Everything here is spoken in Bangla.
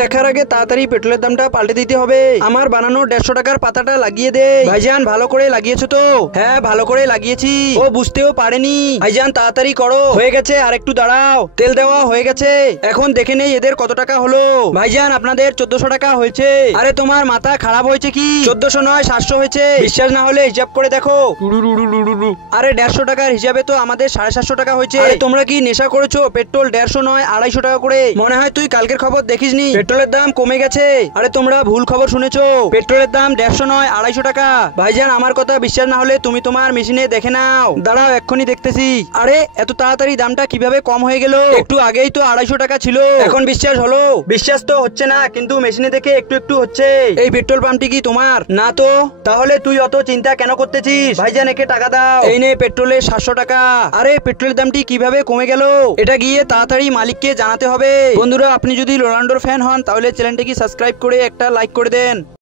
দেখার আগে তাড়াতাড়ি পেট্রোলের দামটা পাল্টে দিতে হবে। আমার বানানো 150 টাকার পাতাটা লাগিয়ে দে। ভাইজান ভালো করে লাগিয়েছো তো? হ্যাঁ ভালো করে লাগিয়েছি। ও বুঝতেও পারেনি। ভাইজান তাড়াতাড়ি করো। হয়ে গেছে, আর একটু দাঁড়াও। তেল দেওয়া হয়ে গেছে, এখন দেখে নেই এদের কত টাকা হলো। ভাইজান আপনাদের 1400 টাকা হয়েছে। আরে তোমার মাথা খারাপ হয়েছে কি? 1400 নয় 700 হয়েছে। বিশ্বাস না হলে হিসাব করে দেখো। আরে 150 টাকার হিসাবে তো আমাদের 750 টাকা হয়েছে। আরে তোমরা কি নেশা করেছো? পেট্রোল 150 নয় 250 টাকা করে। মনে হয় তুই কালকের খবর দেখিসনি, পেট্রোলের দাম কমে গেছে। আরে তোমরা ভুল খবর শুনেছো, পেট্রোলের দাম 150 নয় 250 টাকা। ভাইজান আমার কথা বিশ্বাস না হলে তুমি তোমার মেশিনে দেখে নাও। দাঁড়াও এক্ষুনি দেখতেছি। আরে এত তাড়াতাড়ি দামটা কিভাবে কম হয়ে গেল? একটু আগেই তো 250 টাকা ছিল, এখন বিশ্বাস হলো? বিশ্বাস তো হচ্ছে না, কিন্তু মেশিনে দেখে একটু একটু হচ্ছে। এই পেট্রোল পাম্পটি কি তোমার না তো? তাহলে তুই অত চিন্তা কেন করতেছিস? ভাইজান একে টাকা দাও। এই নে পেট্রোলের 700 টাকা। আরে পেট্রোলের দামটি কিভাবে কমে গেল? এটা গিয়ে তাড়াতাড়ি মালিককে জানাতে হবে। বন্ধুরা আপনি যদি রোনাল্ডোর ফ্যান হন তাহলে চ্যানেলটিকে সাবস্ক্রাইব করে একটা লাইক করে দেন।